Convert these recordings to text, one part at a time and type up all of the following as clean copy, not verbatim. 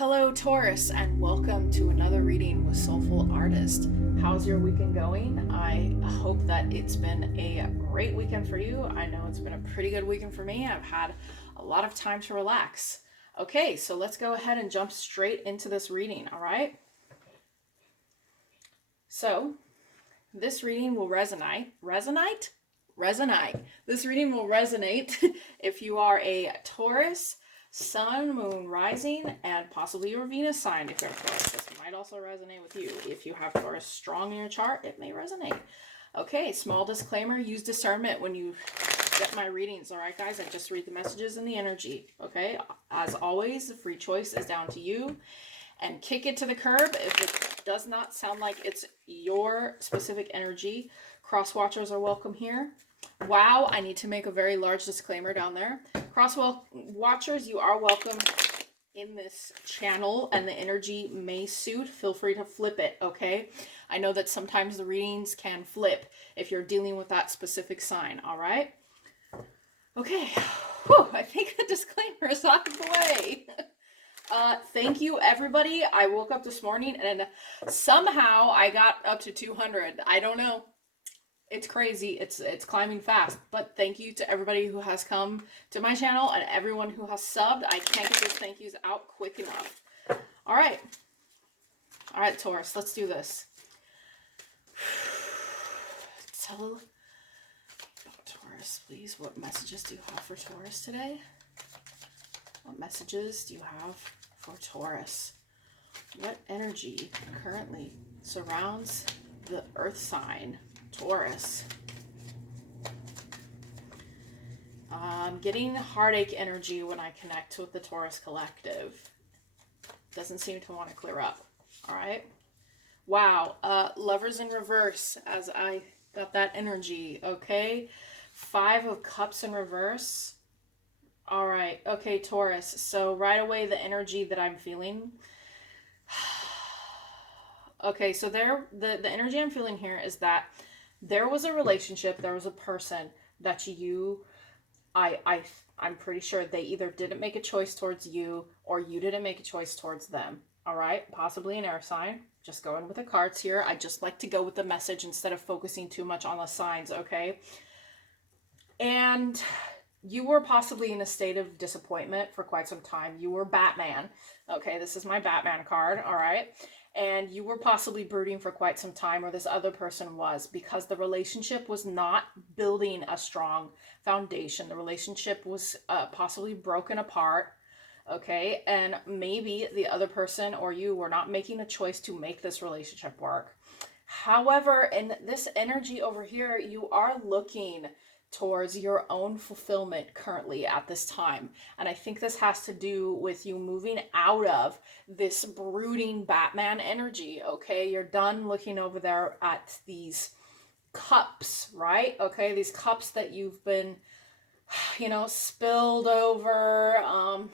Hello, Taurus, and welcome to another reading with Soulful Artist. How's your weekend going? I hope that it's been a great weekend for you. I know it's been a pretty good weekend for me. I've had a lot of time to relax. Okay, so let's go ahead and jump straight into this reading, all right? So, this reading will resonate. This reading will resonate if you are a Taurus, Sun, Moon, Rising, and possibly your Venus sign. If you're a Taurus, this might also resonate with you. If you have Taurus strong in your chart, it may resonate. Okay, small disclaimer, use discernment when you get my readings. All right, guys, I just read the messages and the energy. Okay, as always, the free choice is down to you. And kick it to the curb if it does not sound like it's your specific energy. Cross watchers are welcome here. Wow, I need to make a very large disclaimer down there. Cross watchers, you are welcome in this channel, and the energy may suit. Feel free to flip it, okay? I know that sometimes the readings can flip if you're dealing with that specific sign, all right? Okay, whew, I think the disclaimer is out of the way. Thank you, everybody. I woke up this morning and somehow I got up to 200. I don't know. It's crazy. It's climbing fast. But thank you to everybody who has come to my channel and everyone who has subbed. I can't get those thank yous out quick enough. All right. All right, Taurus, let's do this. Tell Taurus, please, what messages do you have for Taurus today? What messages do you have for Taurus? What energy currently surrounds the earth sign, Taurus? I'm getting heartache energy when I connect with the Taurus collective. Doesn't seem to want to clear up. All right. Wow. Lovers in reverse as I got that energy. Okay. 5 of Cups in reverse. All right. Okay, Taurus. So right away, the energy that I'm feeling. Okay, so the energy I'm feeling here is that there was a relationship, there was a person that I'm pretty sure they either didn't make a choice towards you or you didn't make a choice towards them. All right, possibly an air sign. Just going with the cards here. I just like to go with the message instead of focusing too much on the signs, okay? And you were possibly in a state of disappointment for quite some time. You were Batman. Okay, this is my Batman card, all right? And you were possibly brooding for quite some time, or this other person was, because the relationship was not building a strong foundation. The relationship was possibly broken apart, okay? And maybe the other person or you were not making a choice to make this relationship work. However, in this energy over here, you are looking towards your own fulfillment currently at this time. And I think this has to do with you moving out of this brooding Batman energy, okay? You're done looking over there at these cups, right? Okay, these cups that you've been, spilled over,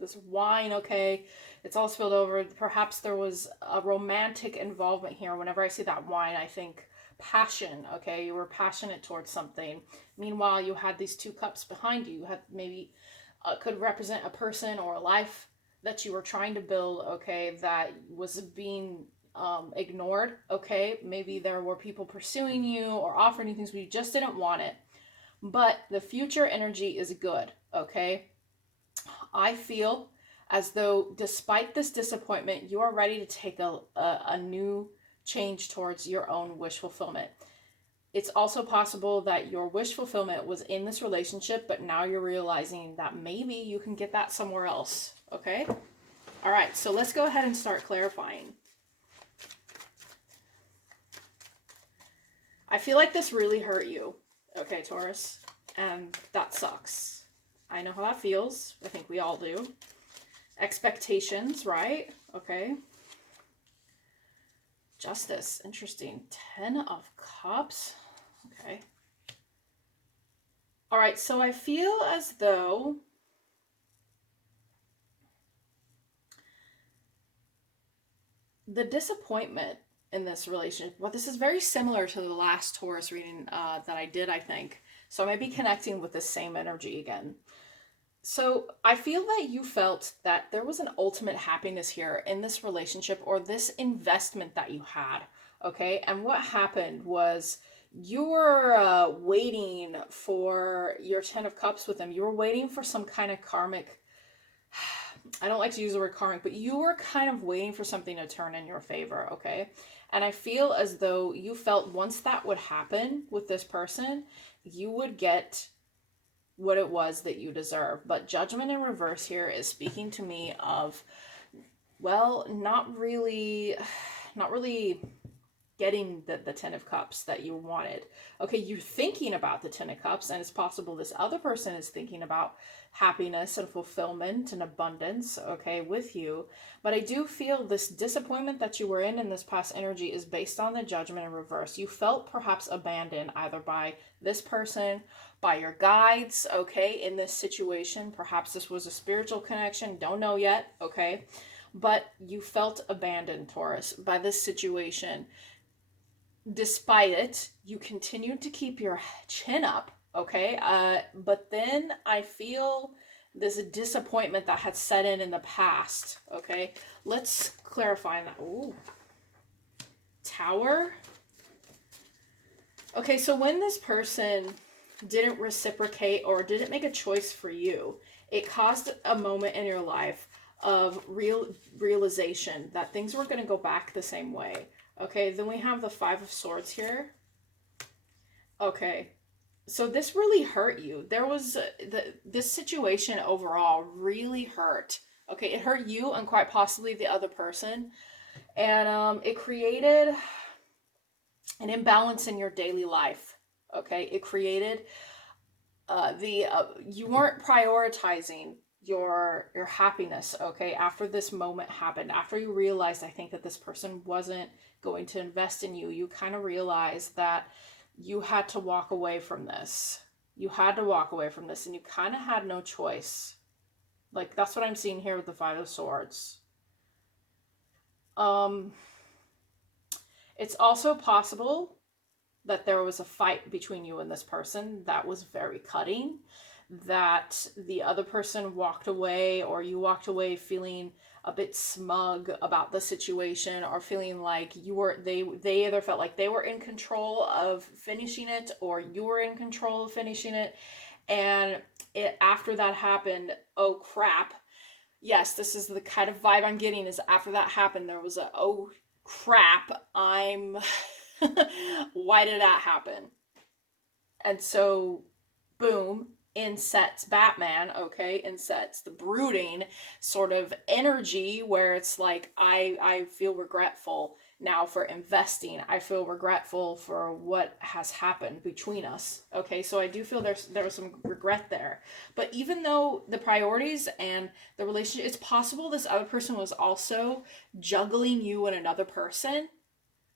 this wine, okay? It's all spilled over. Perhaps there was a romantic involvement here. Whenever I see that wine, I think passion, okay? You were passionate towards something. Meanwhile, you had these 2 cups behind you. You had maybe could represent a person or a life that you were trying to build, okay, that was being ignored, okay? Maybe there were people pursuing you or offering you things, but you just didn't want it. But the future energy is good, okay? I feel as though despite this disappointment, you are ready to take a new change towards your own wish fulfillment. It's also possible that your wish fulfillment was in this relationship, but now you're realizing that maybe you can get that somewhere else, okay? All right, so let's go ahead and start clarifying. I feel like this really hurt you, okay, Taurus? And that sucks. I know how that feels. I think we all do. Expectations, right? Okay. Justice, interesting. 10 of Cups. Okay. All right, so I feel as though the disappointment in this relationship, well, this is very similar to the last Taurus reading that I did, I think. So I might be connecting with the same energy again. So I feel that you felt that there was an ultimate happiness here in this relationship or this investment that you had. Okay. And what happened was you were waiting for your 10 of cups with him. You were waiting for some kind of karmic, I don't like to use the word karmic, but you were kind of waiting for something to turn in your favor. Okay. And I feel as though you felt once that would happen with this person, you would get what it was that you deserve. But judgment in reverse here is speaking to me of, well, not really getting the 10 of cups that you wanted. Okay, you're thinking about the 10 of cups, and it's possible this other person is thinking about happiness and fulfillment and abundance, okay, with you. But I do feel this disappointment that you were in this past energy is based on the judgment in reverse. You felt perhaps abandoned either by this person, by your guides, okay, in this situation. Perhaps this was a spiritual connection, don't know yet, okay? But you felt abandoned, Taurus, by this situation. Despite it, you continued to keep your chin up, okay? But then I feel this disappointment that had set in the past, okay? Let's clarify that. Ooh. Tower. Okay, so when this person didn't reciprocate or didn't make a choice for you, it caused a moment in your life of realization that things weren't going to go back the same way. Okay, then we have the 5 of Swords here. Okay, so this really hurt you. There was this situation overall really hurt. Okay, it hurt you and quite possibly the other person. And it created an imbalance in your daily life. Okay, it created you weren't prioritizing your happiness, okay, after this moment happened, after you realized, I think, that this person wasn't going to invest in you, you kind of realized that you had to walk away from this. You had to walk away from this, and you kind of had no choice. Like, that's what I'm seeing here with the 5 of Swords. It's also possible that there was a fight between you and this person that was very cutting, that the other person walked away, or you walked away feeling a bit smug about the situation, or feeling like they either felt like they were in control of finishing it, or you were in control of finishing it. And after that happened, oh crap, yes, this is the kind of vibe I'm getting, is after that happened, there was a, oh crap, I'm why did that happen? And so, boom, in sets Batman, okay, in sets the brooding sort of energy where it's like, I feel regretful now for investing. I feel regretful for what has happened between us. Okay, so I do feel there was some regret there. But even though the priorities and the relationship, it's possible this other person was also juggling you and another person,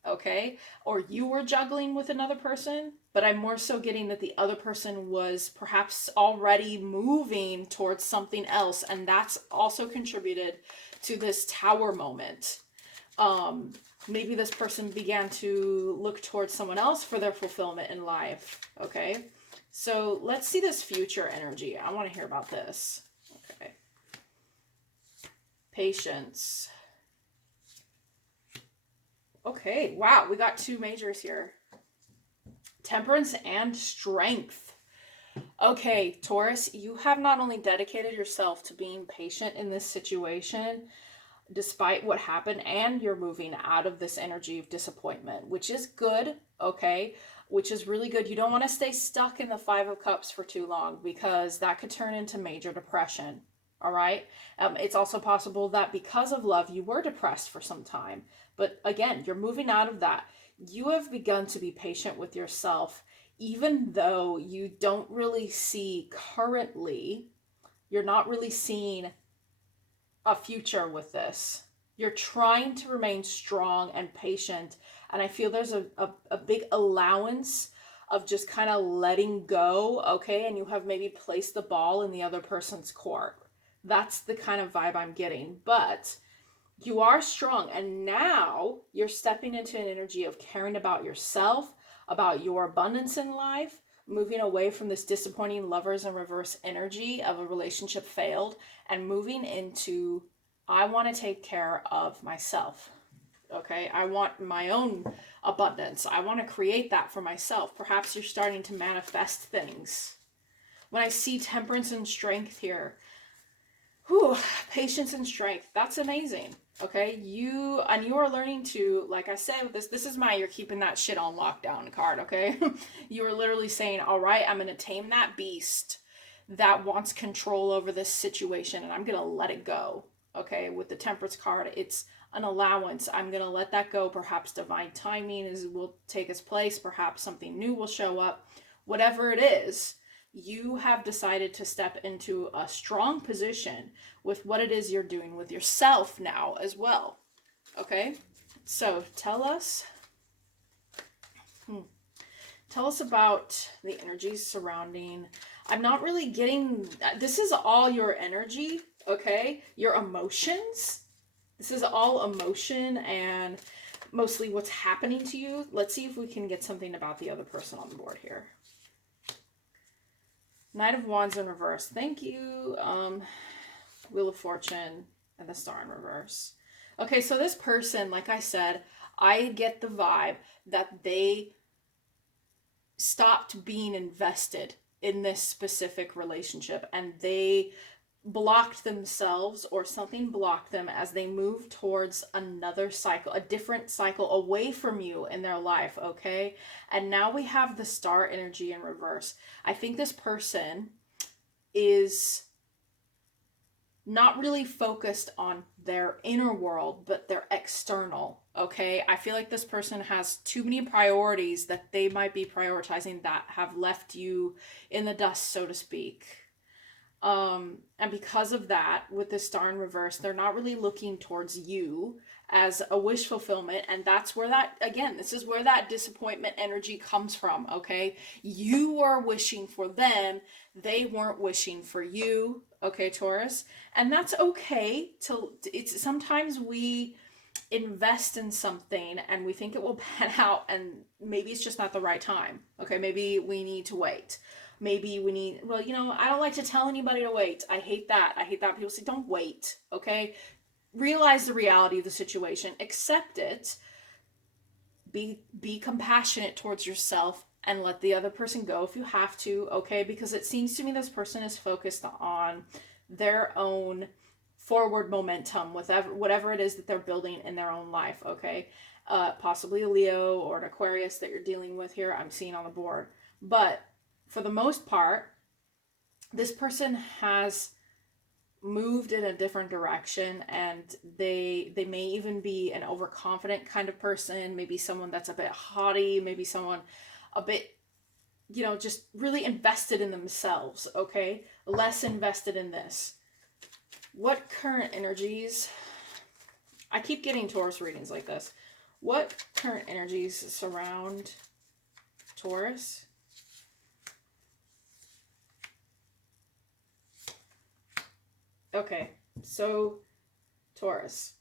okay, or you were juggling with another person, but I'm more so getting that the other person was perhaps already moving towards something else, and that's also contributed to this tower moment. Maybe this person began to look towards someone else for their fulfillment in life. Okay, so let's see this future energy. I want to hear about this. Okay, patience. Okay, wow, we got 2 majors here. Temperance and strength. Okay, Taurus, you have not only dedicated yourself to being patient in this situation, despite what happened, and you're moving out of this energy of disappointment, which is good, okay, which is really good. You don't want to stay stuck in the 5 of Cups for too long, because that could turn into major depression. All right. It's also possible that because of love, you were depressed for some time. But again, you're moving out of that. You have begun to be patient with yourself, even though you don't really see currently, you're not really seeing a future with this. You're trying to remain strong and patient. And I feel there's a big allowance of just kind of letting go, okay? And you have maybe placed the ball in the other person's court. That's the kind of vibe I'm getting. But you are strong, and now you're stepping into an energy of caring about yourself, about your abundance in life, moving away from this disappointing lovers in reverse energy of a relationship failed and moving into, I want to take care of myself. Okay, I want my own abundance. I want to create that for myself. Perhaps you're starting to manifest things. When I see temperance and strength here, whew, patience and strength, that's amazing. Okay, you are learning to, like I said, this is my you're keeping that shit on lockdown card. Okay, you are literally saying, all right, I'm going to tame that beast that wants control over this situation, and I'm going to let it go. Okay, with the temperance card, it's an allowance. I'm going to let that go. Perhaps divine timing will take its place. Perhaps something new will show up. Whatever it is, you have decided to step into a strong position with what it is you're doing with yourself now as well. Okay, so tell us about the energies surrounding. I'm not really getting, this is all your energy, okay? Your emotions. This is all emotion and mostly what's happening to you. Let's see if we can get something about the other person on the board here. Knight of Wands in reverse. Thank you. Wheel of Fortune and the Star in reverse. Okay, so this person, like I said, I get the vibe that they stopped being invested in this specific relationship and they blocked themselves, or something blocked them as they move towards another cycle, a different cycle away from you in their life. Okay, and now we have the Star energy in reverse. I think this person is not really focused on their inner world, but their external. Okay, I feel like this person has too many priorities that they might be prioritizing that have left you in the dust, so to speak. And because of that, with the Star in reverse, they're not really looking towards you as a wish fulfillment. And that's where that, again, this is where that disappointment energy comes from. Okay, you were wishing for them, they weren't wishing for you. Okay, Taurus, and that's okay. It's sometimes we invest in something and we think it will pan out, and maybe it's just not the right time. Okay, maybe we need to wait. Maybe we need, well, I don't like to tell anybody to wait. I hate that. People say, don't wait. Okay, realize the reality of the situation, accept it, be compassionate towards yourself, and let the other person go if you have to. Okay, because it seems to me this person is focused on their own forward momentum with whatever it is that they're building in their own life. Okay, possibly a Leo or an Aquarius that you're dealing with here, I'm seeing on the board. But for the most part, this person has moved in a different direction, and they may even be an overconfident kind of person, maybe someone that's a bit haughty, maybe someone a bit, just really invested in themselves. Okay, less invested in this. What current energies, I keep getting Taurus readings like this, what current energies surround Taurus? Okay, so Taurus.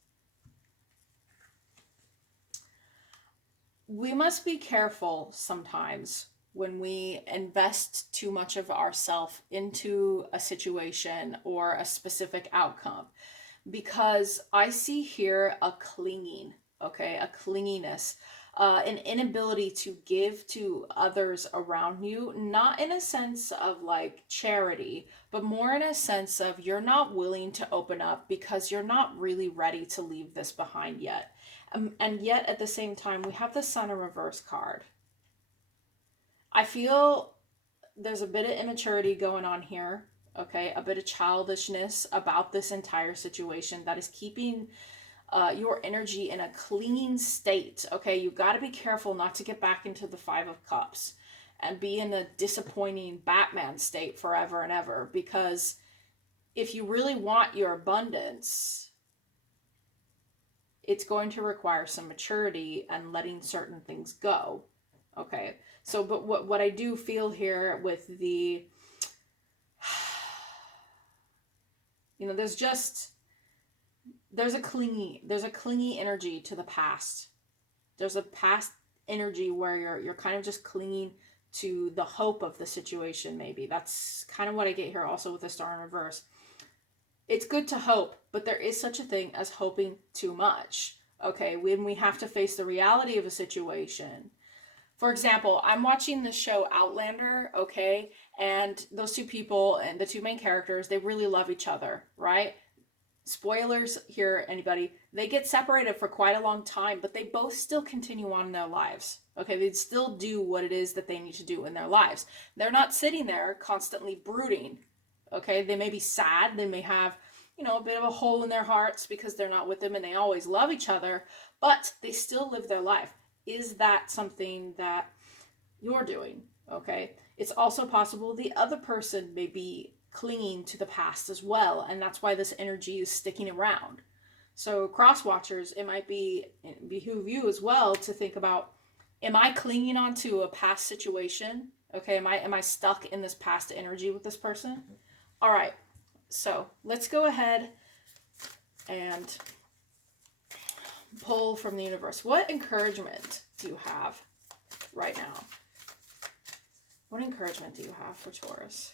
We must be careful sometimes when we invest too much of ourselves into a situation or a specific outcome, because I see here a clinging, okay, a clinginess, an inability to give to others around you, not in a sense of like charity, but more in a sense of you're not willing to open up because you're not really ready to leave this behind yet. And yet at the same time, we have the Sun in reverse card. I feel there's a bit of immaturity going on here, okay, a bit of childishness about this entire situation that is keeping your energy in a clinging state. Okay, you've got to be careful not to get back into the Five of Cups and be in a disappointing Batman state forever and ever, because if you really want your abundance, it's going to require some maturity and letting certain things go. Okay, so but what I do feel here with the there's a clingy energy to the past. There's a past energy where you're kind of just clinging to the hope of the situation, maybe. That's kind of what I get here also with the Star in reverse. It's good to hope, but there is such a thing as hoping too much. Okay, when we have to face the reality of a situation. For example, I'm watching the show Outlander, okay, and those two people and the two main characters, they really love each other, right? Spoilers here, anybody, they get separated for quite a long time, but they both still continue on in their lives. Okay, they still do what it is that they need to do in their lives. They're not sitting there constantly brooding. Okay, they may be sad, they may have, you know, a bit of a hole in their hearts because they're not with them and they always love each other, but they still live their life. Is that something that you're doing? Okay, it's also possible the other person may be clinging to the past as well, and that's why this energy is sticking around. So cross watchers, it might behoove you as well to think about, am I clinging on to a past situation? Okay, am I stuck in this past energy with this person? All right, so let's go ahead and pull from the universe. What encouragement do you have right now? What encouragement do you have for Taurus?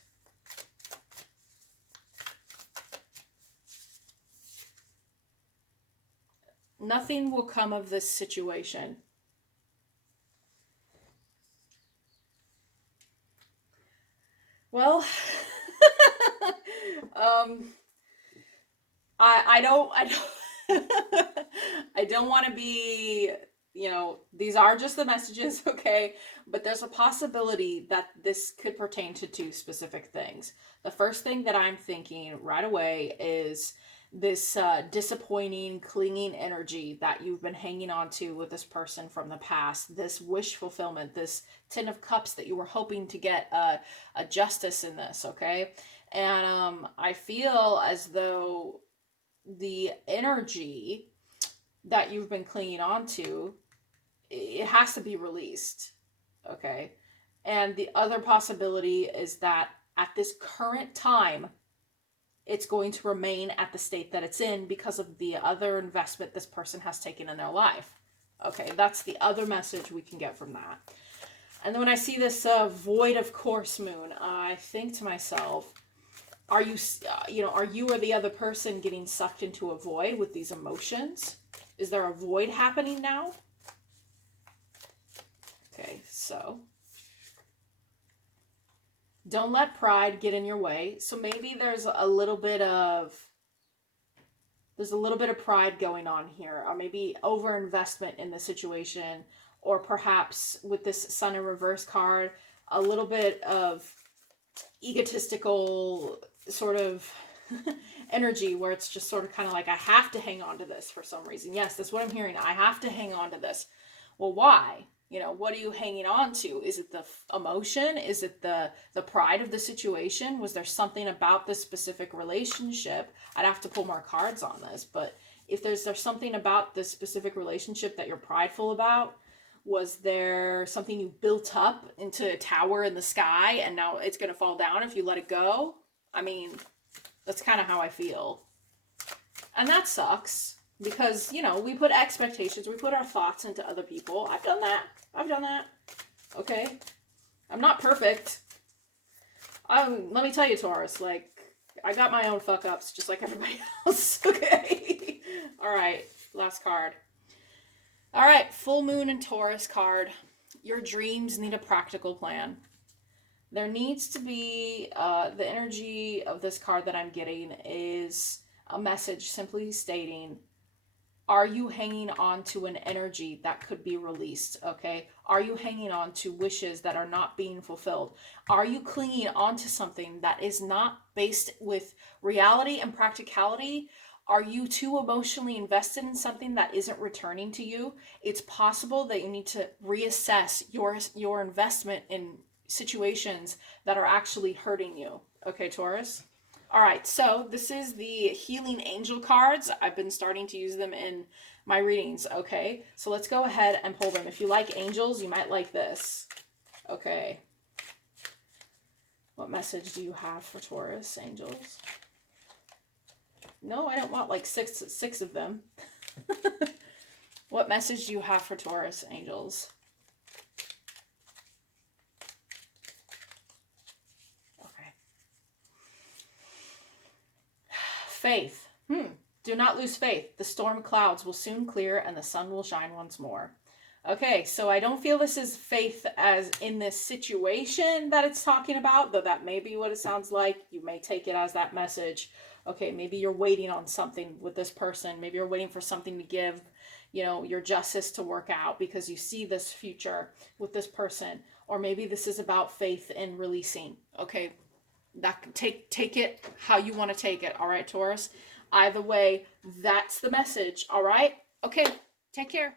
Nothing will come of this situation. Well, I don't I don't want to be, you know, these are just the messages, okay? But there's a possibility that this could pertain to two specific things. The first thing that I'm thinking right away is this disappointing, clinging energy that you've been hanging on to with this person from the past, this wish fulfillment, this 10 of cups that you were hoping to get a justice in this, okay? And I feel as though the energy that you've been clinging on to, it has to be released, okay? And the other possibility is that at this current time, it's going to remain at the state that it's in because of the other investment this person has taken in their life. Okay, that's the other message we can get from that. And then when I see this void of course moon, I think to myself, are you or the other person getting sucked into a void with these emotions? Is there a void happening now? Okay, so don't let pride get in your way. So maybe there's a little bit of pride going on here, or maybe overinvestment in the situation, or perhaps with this Sun in reverse card, a little bit of egotistical sort of energy where it's just sort of kind of like, I have to hang on to this for some reason. Yes, that's what I'm hearing. I have to hang on to this. Well, why? You know, what are you hanging on to? Is it the emotion? Is it the pride of the situation? Was there something about this specific relationship? I'd have to pull more cards on this, but if there's something about this specific relationship that you're prideful about, was there something you built up into a tower in the sky and now it's going to fall down if you let it go? I mean, that's kind of how I feel. And that sucks because, you know, we put expectations, we put our thoughts into other people. I've done that. Okay? I'm not perfect. Let me tell you, Taurus, like, I got my own fuck ups just like everybody else, okay? All right, last card. All right, full moon and Taurus card. Your dreams need a practical plan. There needs to be, the energy of this card that I'm getting is a message simply stating, are you hanging on to an energy that could be released, okay? Are you hanging on to wishes that are not being fulfilled? Are you clinging on to something that is not based with reality and practicality? Are you too emotionally invested in something that isn't returning to you? It's possible that you need to reassess your investment in situations that are actually hurting you. Okay, Taurus? All right, so this is the Healing Angel cards. I've been starting to use them in my readings, okay? So let's go ahead and pull them. If you like angels, you might like this. Okay. What message do you have for Taurus, angels? No, I don't want like six of them. What message do you have for Taurus, angels? Faith. Do not lose faith. The storm clouds will soon clear and the sun will shine once more. Okay, so I don't feel this is faith as in this situation that it's talking about, though that may be what it sounds like. You may take it as that message. Okay, maybe you're waiting on something with this person. Maybe you're waiting for something to give, you know, your justice to work out because you see this future with this person. Or maybe this is about faith in releasing. Okay, that take it how you want to take it. All right, Taurus. Either way, that's the message. All right. Okay, take care.